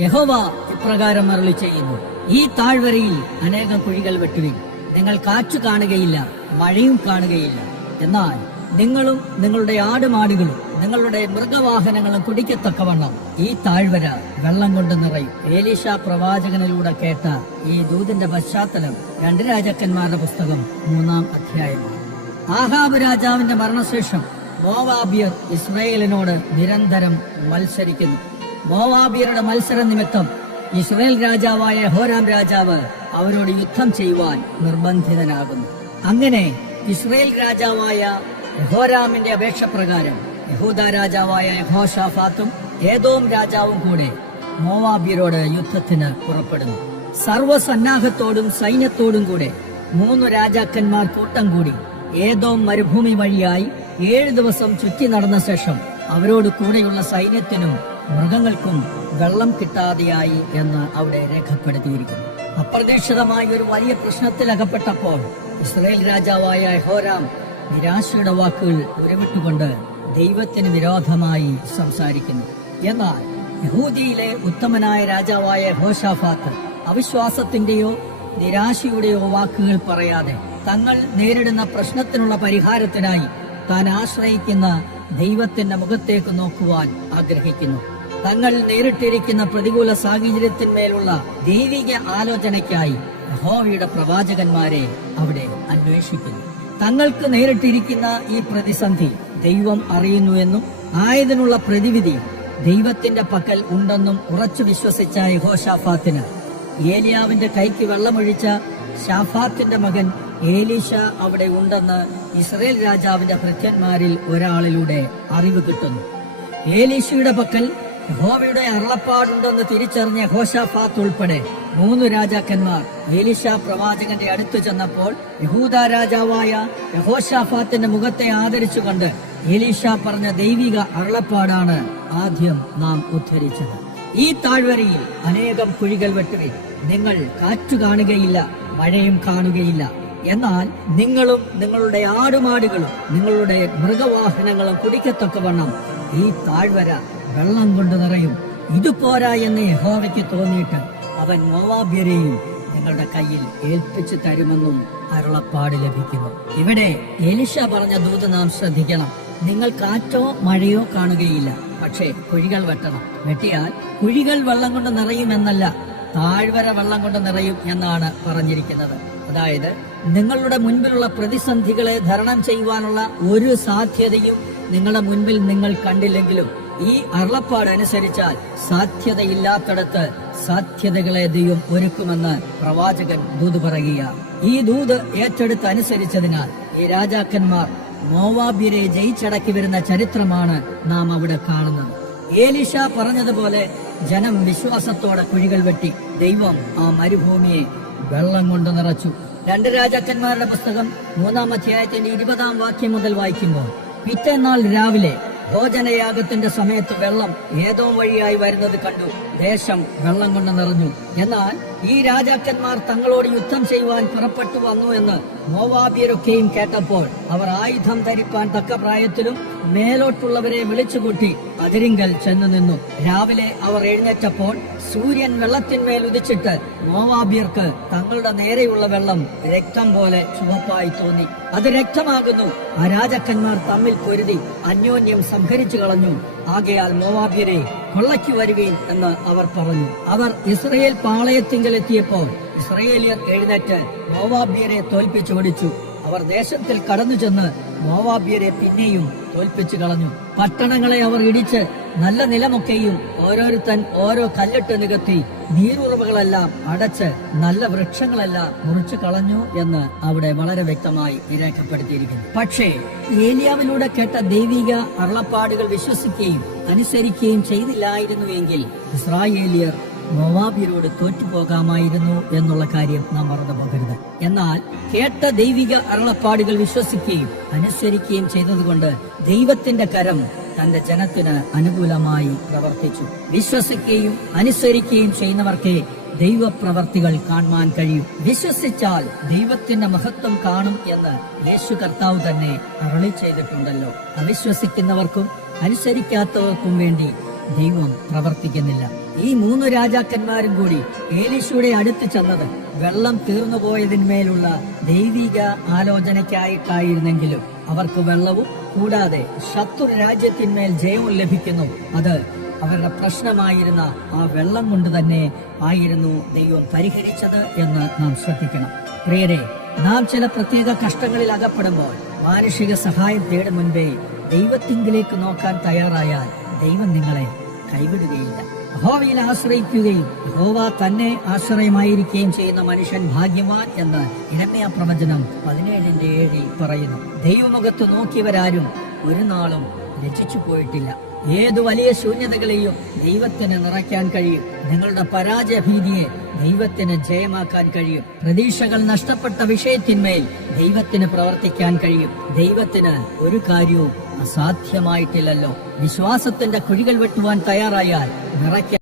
യഹോവ ഇപ്രകാരം അരുളി ചെയ്യുന്നു, ഈ താഴ്വരയിൽ അനേകം കുഴികൾ വെട്ടുവിൻ. നിങ്ങൾ കാറ്റു കാണുകയില്ല, മഴയും കാണുകയില്ല. എന്നാൽ നിങ്ങളും നിങ്ങളുടെ ആടുമാടുകളും നിങ്ങളുടെ മൃഗവാഹനങ്ങളും കുടിക്കത്തക്കവണ്ണം ഈ താഴ്വര വെള്ളം കൊണ്ട് നിറയും. ഏലീശ പ്രവാചകനിലൂടെ കേട്ട ഈ ദൂതിന്റെ പശ്ചാത്തലം 2 രാജാക്കന്മാരുടെ പുസ്തകം 3-ാം അധ്യായമാണ്. ആഹാബ് രാജാവിന്റെ മരണശേഷം മോവാബിയർ ഇസ്രായേലിനോട് നിരന്തരം മത്സരിക്കുന്നു. മോവാബിയരുടെ മത്സര നിമിത്തം ഇസ്രായേൽ രാജാവായ യഹോരാം രാജാവ് അവരോട് യുദ്ധം ചെയ്യുവാൻ നിർബന്ധിതനാകുന്നു. അങ്ങനെ ഇസ്രായേൽ രാജാവായ യഹോരാമിന്റെ അപേക്ഷ പ്രകാരം യഹൂദ രാജാവായ യഹോശാഫാത്തും ഏദോം രാജാവും കൂടെ മോവാബിയരോട് യുദ്ധത്തിന് പുറപ്പെടുന്നു. സർവ്വസന്നാഹത്തോടും സൈന്യത്തോടും കൂടെ 3 രാജാക്കന്മാർ കൂട്ടം കൂടി ഏദോം മരുഭൂമി വഴിയായി 7 ദിവസം ചുറ്റി നടന്ന ശേഷം അവരോട് കൂടെയുള്ള സൈന്യത്തിനും മൃഗങ്ങൾക്കും വെള്ളം കിട്ടാതെയായി എന്ന് അവിടെ രേഖപ്പെടുത്തിയിരിക്കുന്നു. അപ്രതീക്ഷിതമായി ഒരു വലിയ പ്രശ്നത്തിൽ അകപ്പെട്ടപ്പോൾ ഇസ്രായേൽ രാജാവായ യഹോരാം നിരാശയുടെ വാക്കുകൾ ഉരുവിട്ടുകൊണ്ട് ദൈവത്തിന് വിരോധമായി സംസാരിക്കുന്നു. എന്നാൽ യഹൂദിയിലെ ഉത്തമനായ രാജാവായ യഹോശാഫാത്ത് അവിശ്വാസത്തിന്റെയോ നിരാശയുടെയോ വാക്കുകൾ പറയാതെ തങ്ങൾ നേരിടുന്ന പ്രശ്നത്തിനുള്ള പരിഹാരത്തിനായി താൻ ആശ്രയിക്കുന്ന ദൈവത്തിന്റെ മുഖത്തേക്ക് നോക്കുവാൻ ആഗ്രഹിക്കുന്നു. തങ്ങൾ നേരിട്ടിരിക്കുന്ന പ്രതികൂല സാഹചര്യത്തിന്മേലുള്ള ദൈവിക ആലോചനയ്ക്കായി യഹോവയുടെ പ്രവാചകന്മാരെ അവിടെ അന്വേഷിക്കുന്നു. തങ്ങൾക്ക് നേരിട്ടിരിക്കുന്ന ഈ പ്രതിസന്ധി ദൈവം അറിയുന്നുവെന്നും ആയതിനുള്ള പ്രതിവിധി ദൈവത്തിന്റെ പക്കൽ ഉണ്ടെന്നും ഉറച്ചു വിശ്വസിച്ച യഹോശാഫാത്തിന് ഏലിയാവിന്റെ കൈക്ക് വെള്ളമൊഴിച്ച ശാഫാത്തിന്റെ മകൻ ഏലീശ അവിടെ ഉണ്ടെന്ന് ഇസ്രായേൽ രാജാവിന്റെ ഭൃത്യന്മാരിൽ ഒരാളിലൂടെ അറിവ് കിട്ടുന്നു. ഏലീശയുടെ പക്കൽ യഹോവയുടെ അരുളപ്പാടുണ്ടെന്ന് തിരിച്ചറിഞ്ഞ യഹോശാഫാത്ത് ഉൾപ്പെടെ 3 രാജാക്കന്മാർ ഏലീശ പ്രവാചകന്റെ അടുത്ത് ചെന്നപ്പോൾ യഹൂദ രാജാവായ യഹോശാഫാത്തിന്റെ മുഖത്തെ ആദരിച്ചുകൊണ്ട് ഏലീശ പറഞ്ഞ ദൈവിക അരുളപ്പാടാണ് ആദ്യം നാം ഉദ്ധരിച്ചത്. ഈ താഴ്വരയിൽ അനേകം കുഴികൾ വെട്ടുവിൻ. നിങ്ങൾ കാറ്റു കാണുകയില്ല, മഴയും കാണുകയില്ല. എന്നാൽ നിങ്ങളും നിങ്ങളുടെ ആടുമാടുകളും നിങ്ങളുടെ മൃഗവാഹനങ്ങളും കുടിക്കത്തക്കവണ്ണം ഈ താഴ്വര വെള്ളം കൊണ്ട് നിറയും. ഇതുപോരാ എന്ന് യഹോവയ്ക്ക് തോന്നിയിട്ട് അവൻ മോവാബ്യരെയും നിങ്ങളുടെ കയ്യിൽ ഏൽപ്പിച്ചു തരുമെന്നും അരുളപ്പാട് ലഭിക്കുന്നു. ഇവിടെ എലീശ പറഞ്ഞ ദൂത് നാം ശ്രദ്ധിക്കണം. നിങ്ങൾ കാറ്റോ മഴയോ കാണുകയില്ല, പക്ഷേ കുഴികൾ വെട്ടണം. വെട്ടിയാൽ കുഴികൾ വെള്ളം കൊണ്ട് നിറയുമെന്നല്ല, താഴ്വര വെള്ളം കൊണ്ട് നിറയും എന്നാണ് പറഞ്ഞിരിക്കുന്നത്. അതായത് നിങ്ങളുടെ മുൻപിലുള്ള പ്രതിസന്ധികളെ തരണം ചെയ്യുവാനുള്ള ഒരു സാധ്യതയും നിങ്ങളുടെ മുൻപിൽ നിങ്ങൾ കണ്ടില്ലെങ്കിലും ഈ അരുളപ്പാട് അനുസരിച്ചാൽ സാധ്യതയില്ലാത്തടത്ത് സാധ്യതകളെ ദൈവം ഒരുക്കുമെന്ന് പ്രവാചകൻ ദൂത് പറയുക. ഈ ദൂത് ഏറ്റെടുത്ത് അനുസരിച്ചതിനാൽ ഈ രാജാക്കന്മാർ മോവാബ്യരെ ജയിച്ചടക്കി വരുന്ന ചരിത്രമാണ് നാം അവിടെ കാണുന്നത്. ഏലീശ പറഞ്ഞതുപോലെ ജനം വിശ്വാസത്തോടെ കുഴികൾ വെട്ടി ദൈവം ആ മരുഭൂമിയെ വെള്ളം കൊണ്ട് നിറച്ചു. 2 രാജാക്കന്മാരുടെ പുസ്തകം 3-ാം അധ്യായത്തിന്റെ 20-ാം വാക്യം മുതൽ വായിക്കുമ്പോൾ പിറ്റേന്നാൾ രാവിലെ ഭോജനയാഗത്തിന്റെ സമയത്ത് വെള്ളം ഏദോം വഴിയായി വരുന്നത് കണ്ടു. ദേശം വെള്ളം കൊണ്ട് നിറഞ്ഞു. എന്നാൽ ഈ രാജാക്കന്മാർ തങ്ങളോട് യുദ്ധം ചെയ്യുവാൻ പുറപ്പെട്ടു വന്നു എന്ന് മോവാബ്യരൊക്കെയും കേട്ടപ്പോൾ അവർ ആയുധം ധരിപ്പാൻ തക്ക പ്രായത്തിലും മേലോട്ടുള്ളവരെ വിളിച്ചുകൂട്ടി അതിരിങ്കൽ ചെന്നു നിന്നു. രാവിലെ അവർ എഴുന്നേറ്റപ്പോൾ സൂര്യൻ വെള്ളത്തിന്മേൽ ഉദിച്ചിട്ട് മോവാബ്യർക്ക് തങ്ങളുടെ നേരെയുള്ള വെള്ളം രക്തം പോലെ ചുവപ്പായി തോന്നി. അത് രക്തമാകുന്നു. ആ രാജാക്കന്മാർ തമ്മിൽ പൊരുതി അന്യോന്യം സംഹരിച്ചു കളഞ്ഞു. ആകയാൽ മോവാബ്യരെ കൊള്ളയ്ക്ക് വരുവീൻ എന്ന് അവർ പറഞ്ഞു. അവർ ഇസ്രയേൽ പാളയത്തിങ്കലെത്തിയപ്പോൾ ഇസ്രയേലിയർ എഴുന്നേറ്റ് മോവാബ്യരെ തോൽപ്പിച്ചോടിച്ചു. അവർ ദേശത്തിൽ കടന്നു ചെന്ന് മോവാബ്യരെ പിന്നെയും തോൽപ്പിച്ചു കളഞ്ഞു. പട്ടണങ്ങളെ അവർ ഇടിച്ച് നല്ല നിലമൊക്കെയും ഓരോരുത്തൻ ഓരോ കല്ലിട്ട് നികത്തി നീരുറവുകളെല്ലാം അടച്ച് നല്ല വൃക്ഷങ്ങളെല്ലാം മുറിച്ചു കളഞ്ഞു എന്ന് അവിടെ വളരെ വ്യക്തമായി രേഖപ്പെടുത്തിയിരിക്കുന്നു. പക്ഷേ ഏലിയാവിലൂടെ കേട്ട ദൈവിക അരുളപ്പാടുകൾ വിശ്വസിക്കുകയും അനുസരിക്കുകയും ചെയ്തില്ലായിരുന്നുവെങ്കിൽ ഇസ്രായേലിയർ മോവാബ്യരോട് തോറ്റുപോകാമായിരുന്നു എന്നുള്ള കാര്യം നാം മറന്നു പോകരുത്. എന്നാൽ കേട്ട ദൈവിക അരുളപ്പാടുകൾ വിശ്വസിക്കുകയും അനുസരിക്കുകയും ചെയ്തതുകൊണ്ട് ദൈവത്തിന്റെ കരം തന്റെ ജനത്തിന് അനുകൂലമായി പ്രവർത്തിച്ചു. വിശ്വസിക്കുകയും അനുസരിക്കുകയും ചെയ്യുന്നവർക്ക് ദൈവപ്രവർത്തികൾ കാണുവാൻ കഴിയും. വിശ്വസിച്ചാൽ ദൈവത്തിന്റെ മഹത്വം കാണും എന്ന് യേശു കർത്താവ് തന്നെ അരുളി ചെയ്തിട്ടുണ്ടല്ലോ. അവിശ്വസിക്കുന്നവർക്കും അനുസരിക്കാത്തവർക്കും വേണ്ടി ദൈവം പ്രവർത്തിക്കുന്നില്ല. ഈ 3 രാജാക്കന്മാരും കൂടി ഏലീശയുടെ അടുത്ത് ചെന്നത് വെള്ളം തീർന്നു പോയതിന്മേലുള്ള ദൈവിക ആലോചനയ്ക്കായിട്ടായിരുന്നെങ്കിലും അവർക്ക് വെള്ളവും കൂടാതെ ശത്രു രാജ്യത്തിന്മേൽ ജയവും ലഭിക്കുന്നു. അത് അവരുടെ പ്രശ്നമായിരുന്ന ആ വെള്ളം കൊണ്ട് തന്നെ ആയിരുന്നു ദൈവം പരിഹരിച്ചത് എന്ന് നാം ശ്രദ്ധിക്കണം. പ്രിയരെ, നാം ചില പ്രത്യേക കഷ്ടങ്ങളിൽ അകപ്പെടുമ്പോൾ മാനുഷിക സഹായം തേടും മുൻപേ ദൈവത്തിങ്കിലേക്ക് നോക്കാൻ തയ്യാറായാൽ ദൈവം നിങ്ങളെ കൈവിടുകയില്ല. യഹോവയിൽ ആശ്രയിക്കുകയും യഹോവ തന്നെ ആശ്രയമായിരിക്കുകയും ചെയ്യുന്ന മനുഷ്യൻ ഭാഗ്യവാൻ എന്ന് യിരെമ്യാ പ്രവചനം 17:7 പറയുന്നു. ദൈവമുഖത്ത് നോക്കിയവരാരും ഒരു നാളും ലജ്ജിച്ചു പോയിട്ടില്ല. ഏതു വലിയ ശൂന്യതകളെയും ദൈവത്തിന് നിറയ്ക്കാൻ കഴിയും. നിങ്ങളുടെ പരാജയ ഭീതിയെ ദൈവത്തിന് ജയമാക്കാൻ കഴിയും. പ്രതീക്ഷകൾ നഷ്ടപ്പെട്ട വിഷയത്തിന്മേൽ ദൈവത്തിന് പ്രവർത്തിക്കാൻ കഴിയും. ദൈവത്തിന് ഒരു കാര്യവും അസാധ്യമായിട്ടില്ലല്ലോ. വിശ്വാസത്തിന്റെ കുഴികൾ വെട്ടുവാൻ തയ്യാറായാൽ നിറയ്ക്കാൻ